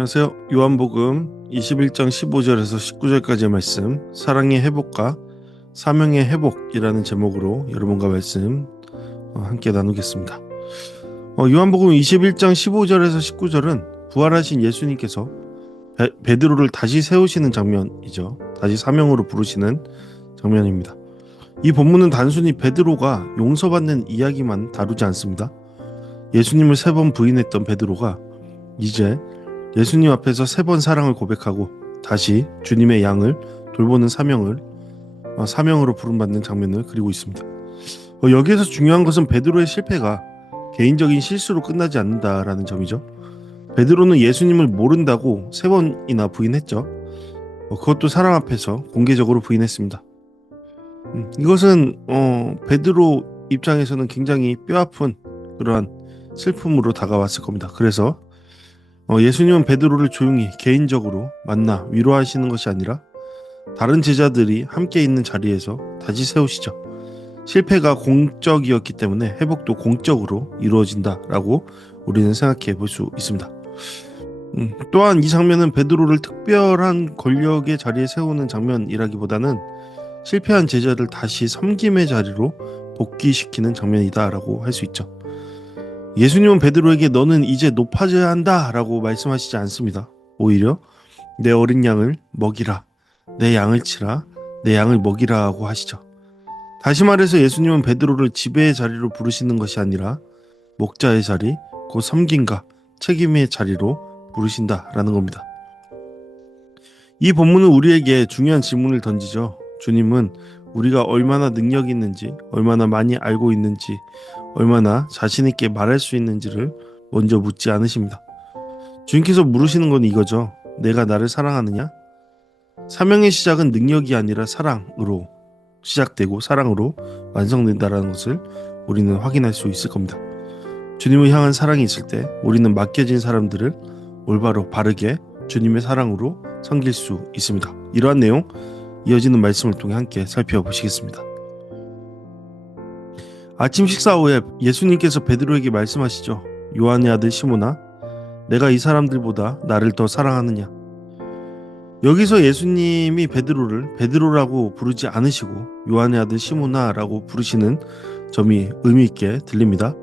안녕하세요. 요한복음 21장 15절에서 19절까지의 말씀, 사랑의 회복과 사명의 회복이라는 제목으로 여러분과 말씀 함께 나누겠습니다. 요한복음 21장 15절에서 19절은 부활하신 예수님께서 베드로를 다시 세우시는 장면이죠. 다시 사명으로 부르시는 장면입니다. 이 본문은 단순히 베드로가 용서받는 이야기만 다루지 않습니다. 예수님을 3번 부인했던 베드로가 이제 예수님 앞에서 3번 사랑을 고백하고 다시 주님의 양을 돌보는 사명으로 부름받는 장면을 그리고 있습니다. 여기에서 중요한 것은 베드로의 실패가 개인적인 실수로 끝나지 않는다라는 점이죠. 베드로는 예수님을 모른다고 3번이나 부인했죠. 그것도 사람 앞에서 공개적으로 부인했습니다. 이것은 베드로 입장에서는 굉장히 뼈아픈 그러한 슬픔으로 다가왔을 겁니다. 그래서 예수님은 베드로를 조용히 개인적으로 만나 위로하시는 것이 아니라 다른 제자들이 함께 있는 자리에서 다시 세우시죠. 실패가 공적이었기 때문에 회복도 공적으로 이루어진다라고 우리는 생각해 볼 수 있습니다. 또한 이 장면은 베드로를 특별한 권력의 자리에 세우는 장면이라기보다는 실패한 제자를 다시 섬김의 자리로 복귀시키는 장면이다라고 할 수 있죠. 예수님은 베드로에게 너는 이제 높아져야 한다 라고 말씀하시지 않습니다. 오히려 내 어린 양을 먹이라, 내 양을 치라, 내 양을 먹이라 하고 하시죠. 다시 말해서 예수님은 베드로를 지배의 자리로 부르시는 것이 아니라 목자의 자리, 곧 섬김과 책임의 자리로 부르신다라는 겁니다. 이 본문은 우리에게 중요한 질문을 던지죠. 주님은 우리가 얼마나 능력이 있는지, 얼마나 많이 알고 있는지, 얼마나 자신 있게 말할 수 있는지를 먼저 묻지 않으십니다. 주님께서 물으시는 건 이거죠. 내가 나를 사랑하느냐? 사명의 시작은 능력이 아니라 사랑으로 시작되고 사랑으로 완성된다는 것을 우리는 확인할 수 있을 겁니다. 주님을 향한 사랑이 있을 때 우리는 맡겨진 사람들을 올바로 바르게 주님의 사랑으로 섬길 수 있습니다. 이러한 내용 이어지는 말씀을 통해 함께 살펴보시겠습니다. 아침 식사 후에 예수님께서 베드로에게 말씀하시죠. 요한의 아들 시몬아, 내가 이 사람들보다 나를 더 사랑하느냐? 여기서 예수님이 베드로를 베드로라고 부르지 않으시고 요한의 아들 시몬아라고 부르시는 점이 의미 있게 들립니다.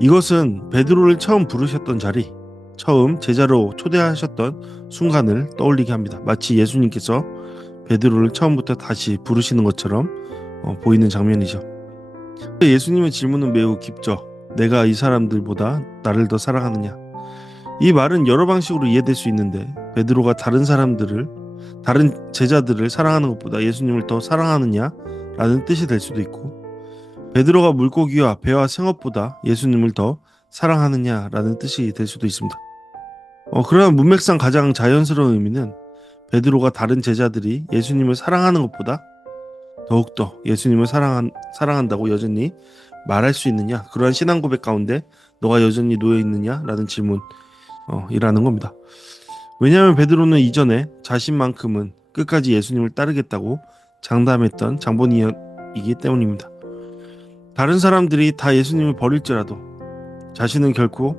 이것은 베드로를 처음 부르셨던 자리, 처음 제자로 초대하셨던 순간을 떠올리게 합니다. 마치 예수님께서 베드로를 처음부터 다시 부르시는 것처럼 보이는 장면이죠. 예수님의 질문은 매우 깊죠. 내가 이 사람들보다 나를 더 사랑하느냐? 이 말은 여러 방식으로 이해될 수 있는데 베드로가 다른 제자들을 사랑하는 것보다 예수님을 더 사랑하느냐라는 뜻이 될 수도 있고, 베드로가 물고기와 배와 생업보다 예수님을 더 사랑하느냐라는 뜻이 될 수도 있습니다. 그러나 문맥상 가장 자연스러운 의미는 베드로가 다른 제자들이 예수님을 사랑하는 것보다 더욱더 예수님을 사랑한다고 여전히 말할 수 있느냐, 그러한 신앙 고백 가운데 너가 여전히 놓여 있느냐라는 질문이라는 겁니다. 왜냐하면 베드로는 이전에 자신만큼은 끝까지 예수님을 따르겠다고 장담했던 장본인이기 때문입니다. 다른 사람들이 다 예수님을 버릴지라도 자신은 결코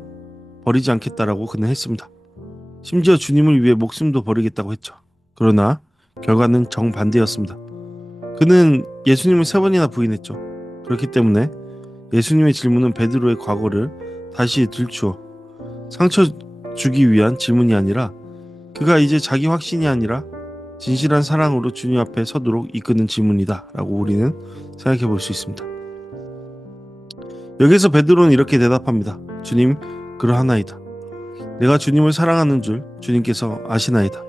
버리지 않겠다라고 그는 했습니다. 심지어 주님을 위해 목숨도 버리겠다고 했죠. 그러나 결과는 정반대였습니다. 그는 예수님을 3번이나 부인했죠. 그렇기 때문에 예수님의 질문은 베드로의 과거를 다시 들추어 상처 주기 위한 질문이 아니라 그가 이제 자기 확신이 아니라 진실한 사랑으로 주님 앞에 서도록 이끄는 질문이다 라고 우리는 생각해 볼 수 있습니다. 여기서 베드로는 이렇게 대답합니다. 주님, 그러하나이다. 내가 주님을 사랑하는 줄 주님께서 아시나이다.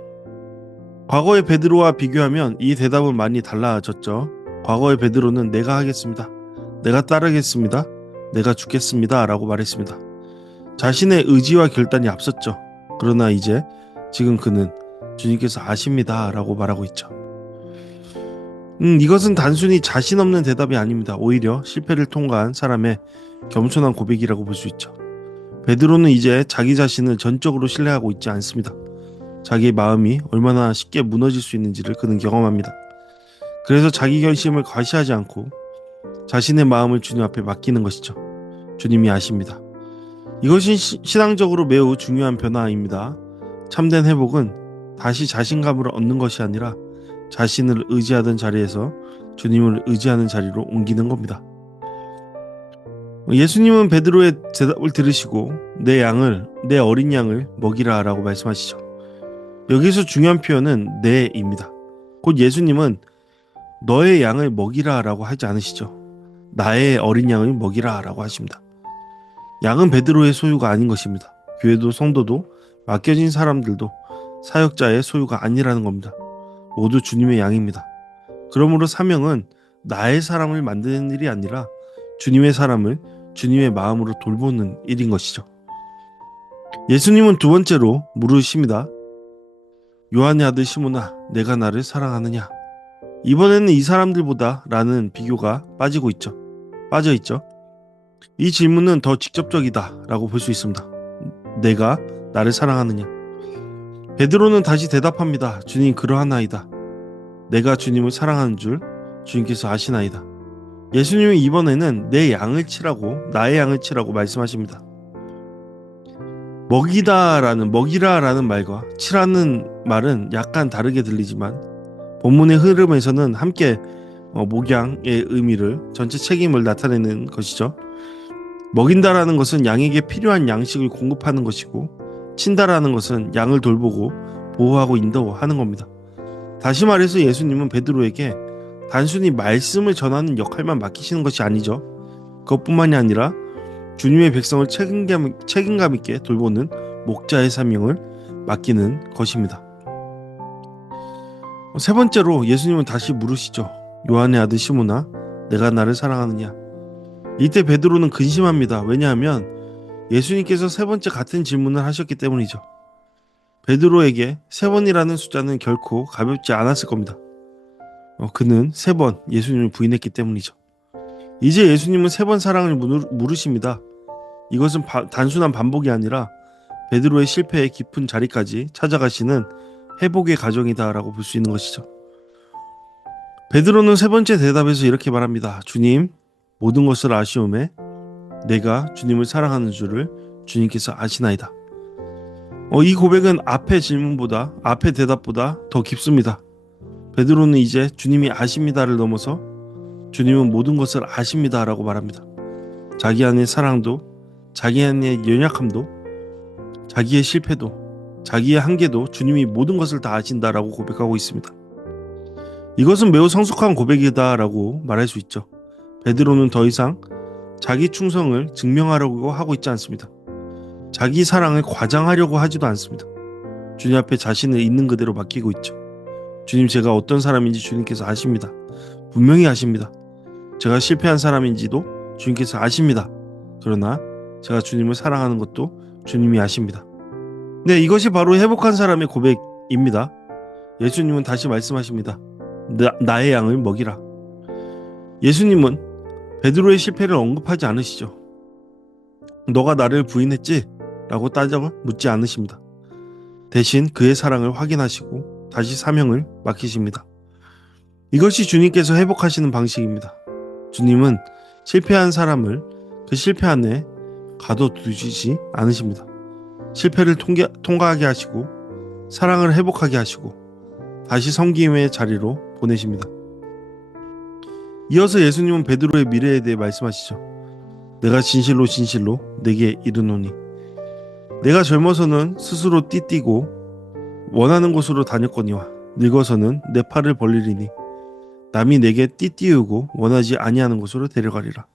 과거의 베드로와 비교하면 이 대답은 많이 달라졌죠. 과거의 베드로는 내가 하겠습니다, 내가 따르겠습니다, 내가 죽겠습니다 라고 말했습니다. 자신의 의지와 결단이 앞섰죠. 그러나 지금 그는 주님께서 아십니다 라고 말하고 있죠. 이것은 단순히 자신 없는 대답이 아닙니다. 오히려 실패를 통과한 사람의 겸손한 고백이라고 볼 수 있죠. 베드로는 이제 자기 자신을 전적으로 신뢰하고 있지 않습니다. 자기의 마음이 얼마나 쉽게 무너질 수 있는지를 그는 경험합니다. 그래서 자기 결심을 과시하지 않고 자신의 마음을 주님 앞에 맡기는 것이죠. 주님이 아십니다. 이것이 신앙적으로 매우 중요한 변화입니다. 참된 회복은 다시 자신감을 얻는 것이 아니라 자신을 의지하던 자리에서 주님을 의지하는 자리로 옮기는 겁니다. 예수님은 베드로의 대답을 들으시고 내 어린 양을 먹이라 라고 말씀하시죠. 여기서 중요한 표현은 내입니다. 곧 예수님은 너의 양을 먹이라 라고 하지 않으시죠. 나의 어린 양을 먹이라 라고 하십니다. 양은 베드로의 소유가 아닌 것입니다. 교회도 성도도 맡겨진 사람들도 사역자의 소유가 아니라는 겁니다. 모두 주님의 양입니다. 그러므로 사명은 나의 사람을 만드는 일이 아니라 주님의 사람을 주님의 마음으로 돌보는 일인 것이죠. 예수님은 두 번째로 물으십니다. 요한의 아들 시몬아, 내가 나를 사랑하느냐? 이번에는 이 사람들보다 라는 비교가 빠져 있죠. 이 질문은 더 직접적이다 라고 볼 수 있습니다. 내가 나를 사랑하느냐? 베드로는 다시 대답합니다. 주님, 그러하나이다. 내가 주님을 사랑하는 줄 주님께서 아시나이다. 예수님이 이번에는 나의 양을 치라고 말씀하십니다. 먹이라라는 말과 치라는 말은 약간 다르게 들리지만 본문의 흐름에서는 함께 목양의 의미를 전체 책임을 나타내는 것이죠. 먹인다라는 것은 양에게 필요한 양식을 공급하는 것이고 친다라는 것은 양을 돌보고 보호하고 인도하는 겁니다. 다시 말해서 예수님은 베드로에게 단순히 말씀을 전하는 역할만 맡기시는 것이 아니죠. 그것뿐만이 아니라 주님의 백성을 책임감 있게 돌보는 목자의 사명을 맡기는 것입니다. 세 번째로 예수님은 다시 물으시죠. 요한의 아들 시몬아, 내가 나를 사랑하느냐? 이때 베드로는 근심합니다. 왜냐하면 예수님께서 세 번째 같은 질문을 하셨기 때문이죠. 베드로에게 세 번이라는 숫자는 결코 가볍지 않았을 겁니다. 그는 세 번 예수님을 부인했기 때문이죠. 이제 예수님은 세 번 사랑을 물으십니다. 이것은 단순한 반복이 아니라 베드로의 실패의 깊은 자리까지 찾아가시는 회복의 과정이다라고 볼 수 있는 것이죠. 베드로는 세 번째 대답에서 이렇게 말합니다. 주님, 모든 것을 아시오매 내가 주님을 사랑하는 줄을 주님께서 아시나이다. 이 고백은 앞의 대답보다 더 깊습니다. 베드로는 이제 주님이 아십니다를 넘어서 주님은 모든 것을 아십니다라고 말합니다. 자기 안의 사랑도, 자기 안의 연약함도, 자기의 실패도, 자기의 한계도 주님이 모든 것을 다 아신다라고 고백하고 있습니다. 이것은 매우 성숙한 고백이다라고 말할 수 있죠. 베드로는 더 이상 자기 충성을 증명하려고 하고 있지 않습니다. 자기 사랑을 과장하려고 하지도 않습니다. 주님 앞에 자신을 있는 그대로 맡기고 있죠. 주님, 제가 어떤 사람인지 주님께서 아십니다. 분명히 아십니다. 제가 실패한 사람인지도 주님께서 아십니다. 그러나 제가 주님을 사랑하는 것도 주님이 아십니다. 네, 이것이 바로 회복한 사람의 고백입니다. 예수님은 다시 말씀하십니다. 나의 양을 먹이라. 예수님은 베드로의 실패를 언급하지 않으시죠. 너가 나를 부인했지? 라고 따져 묻지 않으십니다. 대신 그의 사랑을 확인하시고 다시 사명을 맡기십니다. 이것이 주님께서 회복하시는 방식입니다. 주님은 실패한 사람을 그 실패 안에 가둬두시지 않으십니다. 실패를 통과하게 하시고 사랑을 회복하게 하시고 다시 섬김의 자리로 보내십니다. 이어서 예수님은 베드로의 미래에 대해 말씀하시죠. 내가 진실로 진실로 내게 이르노니 내가 젊어서는 스스로 띠뛰고 원하는 곳으로 다녔거니와 늙어서는 내 팔을 벌리리니 남이 내게 띠띠우고 원하지 아니하는 곳으로 데려가리라.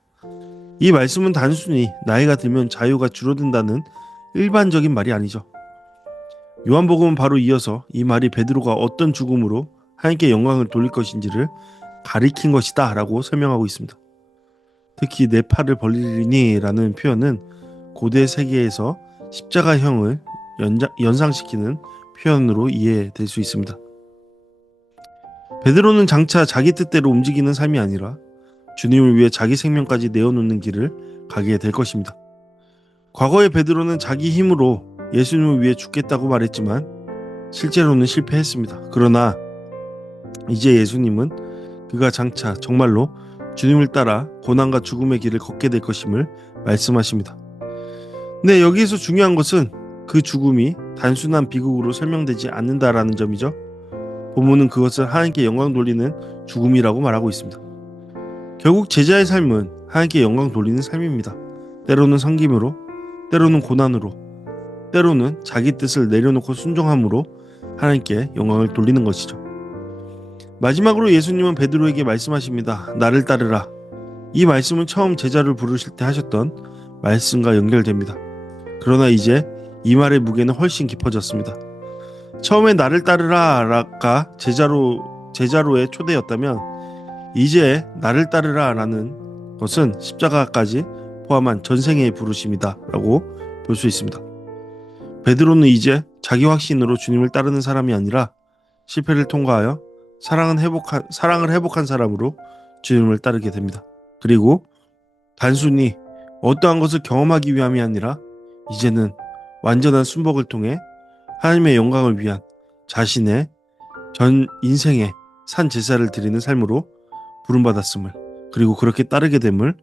이 말씀은 단순히 나이가 들면 자유가 줄어든다는 일반적인 말이 아니죠. 요한복음은 바로 이어서 이 말이 베드로가 어떤 죽음으로 하나님께 영광을 돌릴 것인지를 가리킨 것이다 라고 설명하고 있습니다. 특히 내 팔을 벌리리니 라는 표현은 고대 세계에서 십자가형을 연상시키는 표현으로 이해될 수 있습니다. 베드로는 장차 자기 뜻대로 움직이는 삶이 아니라 주님을 위해 자기 생명까지 내어놓는 길을 가게 될 것입니다. 과거의 베드로는 자기 힘으로 예수님을 위해 죽겠다고 말했지만 실제로는 실패했습니다. 그러나 이제 예수님은 그가 장차 정말로 주님을 따라 고난과 죽음의 길을 걷게 될 것임을 말씀하십니다. 네, 여기에서 중요한 것은 그 죽음이 단순한 비극으로 설명되지 않는다라는 점이죠. 본문은 그것을 하나님께 영광 돌리는 죽음이라고 말하고 있습니다. 결국 제자의 삶은 하나님께 영광 돌리는 삶입니다. 때로는 섬김으로, 때로는 고난으로, 때로는 자기 뜻을 내려놓고 순종함으로 하나님께 영광을 돌리는 것이죠. 마지막으로 예수님은 베드로에게 말씀하십니다. 나를 따르라. 이 말씀은 처음 제자를 부르실 때 하셨던 말씀과 연결됩니다. 그러나 이제 이 말의 무게는 훨씬 깊어졌습니다. 처음에 나를 따르라가 제자로의 초대였다면 이제 나를 따르라라는 것은 십자가까지 포함한 전생의 부르심이다 라고 볼 수 있습니다. 베드로는 이제 자기 확신으로 주님을 따르는 사람이 아니라 실패를 통과하여 사랑을 회복한 사람으로 주님을 따르게 됩니다. 그리고 단순히 어떠한 것을 경험하기 위함이 아니라 이제는 완전한 순복을 통해 하나님의 영광을 위한 자신의 전 인생의 산 제사를 드리는 삶으로 부름받았음을, 그리고 그렇게 따르게 됨을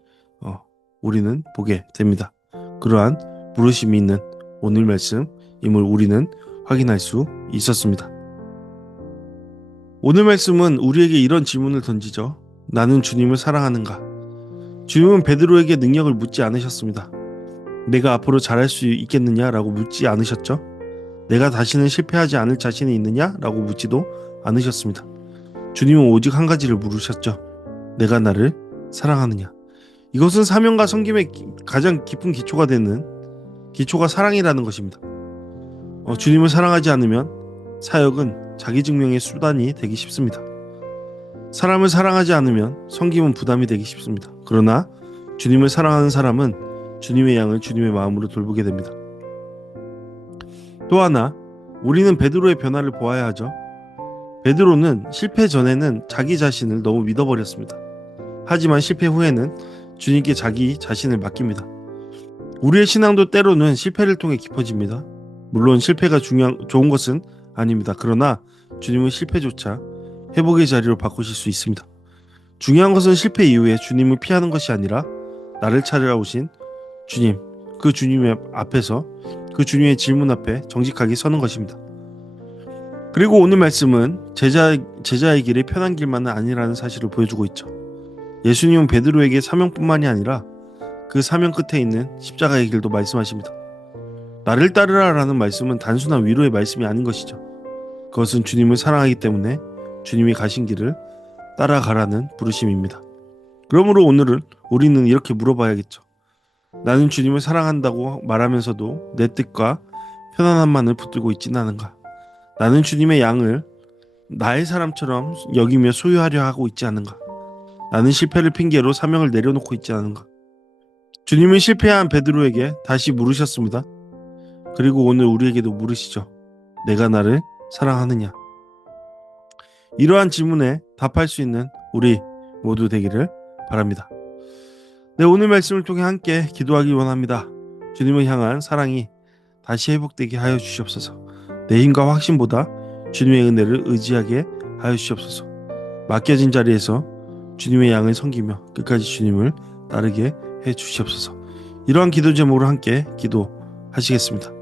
우리는 보게 됩니다. 그러한 부르심이 있는 오늘 말씀임을 우리는 확인할 수 있었습니다. 오늘 말씀은 우리에게 이런 질문을 던지죠. 나는 주님을 사랑하는가? 주님은 베드로에게 능력을 묻지 않으셨습니다. 내가 앞으로 잘할 수 있겠느냐라고 묻지 않으셨죠. 내가 다시는 실패하지 않을 자신이 있느냐라고 묻지도 않으셨습니다. 주님은 오직 한 가지를 물으셨죠. 내가 나를 사랑하느냐. 이것은 사명과 섬김의 가장 깊은 기초가 사랑이라는 것입니다. 주님을 사랑하지 않으면 사역은 자기 증명의 수단이 되기 쉽습니다. 사람을 사랑하지 않으면 섬김은 부담이 되기 쉽습니다. 그러나 주님을 사랑하는 사람은 주님의 양을 주님의 마음으로 돌보게 됩니다. 또 하나, 우리는 베드로의 변화를 보아야 하죠. 베드로는 실패 전에는 자기 자신을 너무 믿어버렸습니다. 하지만 실패 후에는 주님께 자기 자신을 맡깁니다. 우리의 신앙도 때로는 실패를 통해 깊어집니다. 물론 실패가 좋은 것은 아닙니다. 그러나 주님은 실패조차 회복의 자리로 바꾸실 수 있습니다. 중요한 것은 실패 이후에 주님을 피하는 것이 아니라 나를 찾아오신 주님, 그 주님의 앞에서 그 주님의 질문 앞에 정직하게 서는 것입니다. 그리고 오늘 말씀은 제자의 길이 편한 길만은 아니라는 사실을 보여주고 있죠. 예수님은 베드로에게 사명뿐만이 아니라 그 사명 끝에 있는 십자가의 길도 말씀하십니다. 나를 따르라라는 말씀은 단순한 위로의 말씀이 아닌 것이죠. 그것은 주님을 사랑하기 때문에 주님이 가신 길을 따라가라는 부르심입니다. 그러므로 오늘은 우리는 이렇게 물어봐야겠죠. 나는 주님을 사랑한다고 말하면서도 내 뜻과 편안함만을 붙들고 있지는 않은가? 나는 주님의 양을 나의 사람처럼 여기며 소유하려 하고 있지 않은가? 나는 실패를 핑계로 사명을 내려놓고 있지 않은가? 주님은 실패한 베드로에게 다시 물으셨습니다. 그리고 오늘 우리에게도 물으시죠. 내가 나를 사랑하느냐? 이러한 질문에 답할 수 있는 우리 모두 되기를 바랍니다. 네, 오늘 말씀을 통해 함께 기도하기 원합니다. 주님을 향한 사랑이 다시 회복되게 하여 주시옵소서. 내 힘과 확신보다 주님의 은혜를 의지하게 하여 주시옵소서. 맡겨진 자리에서 주님의 양을 섬기며 끝까지 주님을 따르게 해 주시옵소서. 이러한 기도 제목으로 함께 기도하시겠습니다.